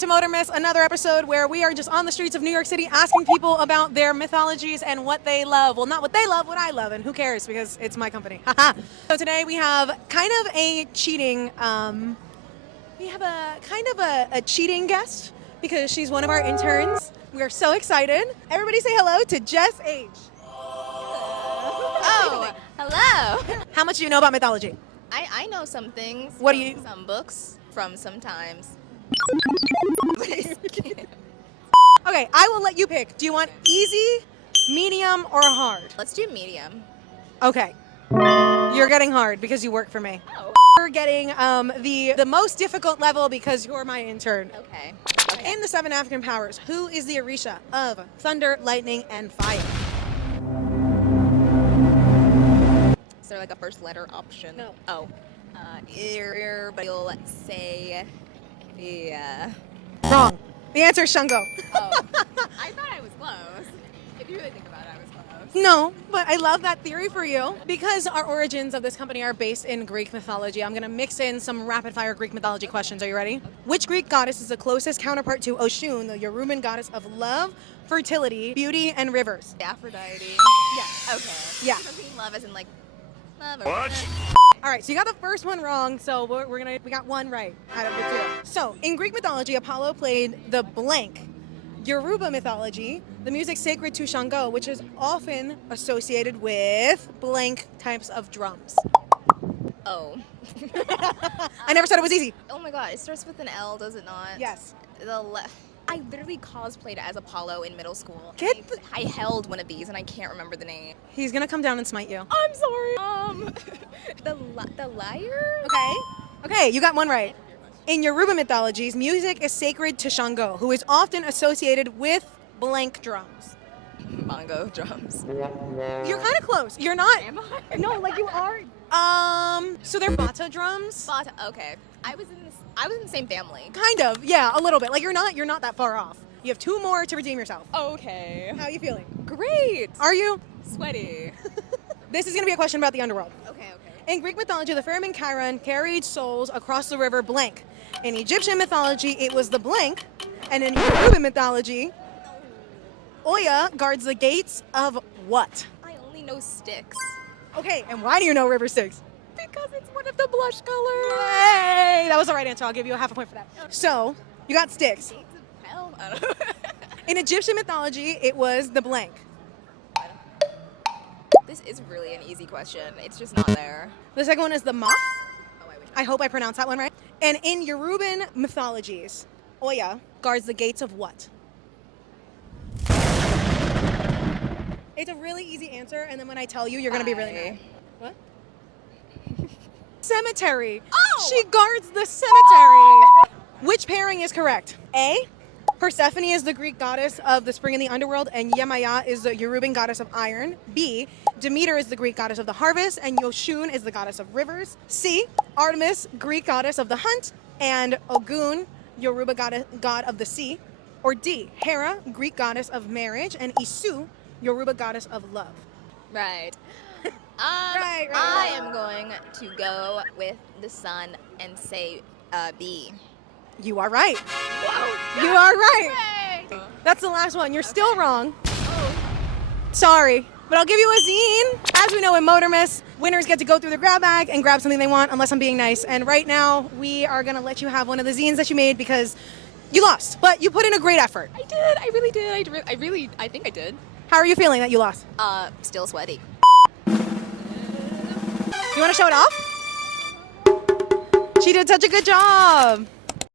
to Motormas, another episode where we are just on the streets of New York City asking people about their mythologies and what they love. Well, not what they love, what I love, and who cares because it's my company. So today we have kind of a cheating, a cheating guest because she's one of our interns. We are so excited. Everybody say hello to Jess H. Oh, hello. How much do you know about mythology? I know some things. What do you? Some books from sometimes. Okay, I will let you pick. Do you want easy, medium, or hard? Let's do medium. Okay. You're getting hard because you work for me. Oh. You're getting the most difficult level because you're my intern. Okay. In the 7 African powers, who is the Orisha of thunder, lightning, and fire? Is there like a first letter option? No. Oh. But you'll say the. Wrong. The answer is Shango. Oh. I thought I was close. If you really think about it, I was close. No, but I love that theory for you. Because our origins of this company are based in Greek mythology, I'm going to mix in some rapid-fire Greek mythology questions. Are you ready? Which Greek goddess is the closest counterpart to Oshun, the Yoruban goddess of love, fertility, beauty, and rivers? Aphrodite. Yes. Okay. Yeah. Something love as in like love or What? All right, so you got the first one wrong, so we got one right out of the two. So in Greek mythology, Apollo played the blank. Yoruba mythology, the music sacred to Shango, which is often associated with blank types of drums. Oh. I never said it was easy. Oh my god, it starts with an L, does it not? Yes. I literally cosplayed as Apollo in middle school. Get I held one of these and I can't remember the name. He's gonna come down and smite you. I'm sorry. The liar? Okay, you got one right. In Yoruba mythologies, music is sacred to Shango, who is often associated with blank drums. Bongo drums. You're kind of close. You're not. Am I? No, like you are. So they're bata drums. Bata. Okay. I was in the same family. Kind of, yeah, a little bit. Like you're not that far off. You have 2 more to redeem yourself. Okay. How are you feeling? Great. Are you? Sweaty. This is gonna be a question about the underworld. Okay. In Greek mythology, the Ferryman Chiron carried souls across the river blank. In Egyptian mythology, it was the blank, and in Yoruba mythology, Oya guards the gates of what? I only know Styx. Okay, and why do you know River Styx? Because it's one of the blush colors. Hey, that was the right answer. I'll give you a half a point for that. So, you got Styx. Gates of hell? I don't know. In Egyptian mythology, it was the blank. This is really an easy question. It's just not there. The second one is the moth. Oh, I wish I hope I pronounced that one right. And in Yoruban mythologies, Oya guards the gates of what? It's a really easy answer, and then when I tell you, you're going to be really mad. What? Cemetery. Oh! She guards the cemetery. Which pairing is correct? A, Persephone is the Greek goddess of the spring and the underworld, and Yemaya is the Yoruban goddess of iron. B, Demeter is the Greek goddess of the harvest, and Yoshun is the goddess of rivers. C, Artemis, Greek goddess of the hunt, and Ogun, Yoruba god of the sea. Or D, Hera, Greek goddess of marriage, and Isu, Yoruba goddess of love. Right. Right. I am going to go with the sun and say B. You are right. Whoa. You are right. Hooray. That's the last one. You're still wrong. Oh. Sorry, but I'll give you a zine. As we know in Motormas, winners get to go through the grab bag and grab something they want, unless I'm being nice. And right now, we are gonna let you have one of the zines that you made because you lost, but you put in a great effort. I did. I really did. I think I did. How are you feeling that you lost? Still sweaty. You wanna show it off? She did such a good job.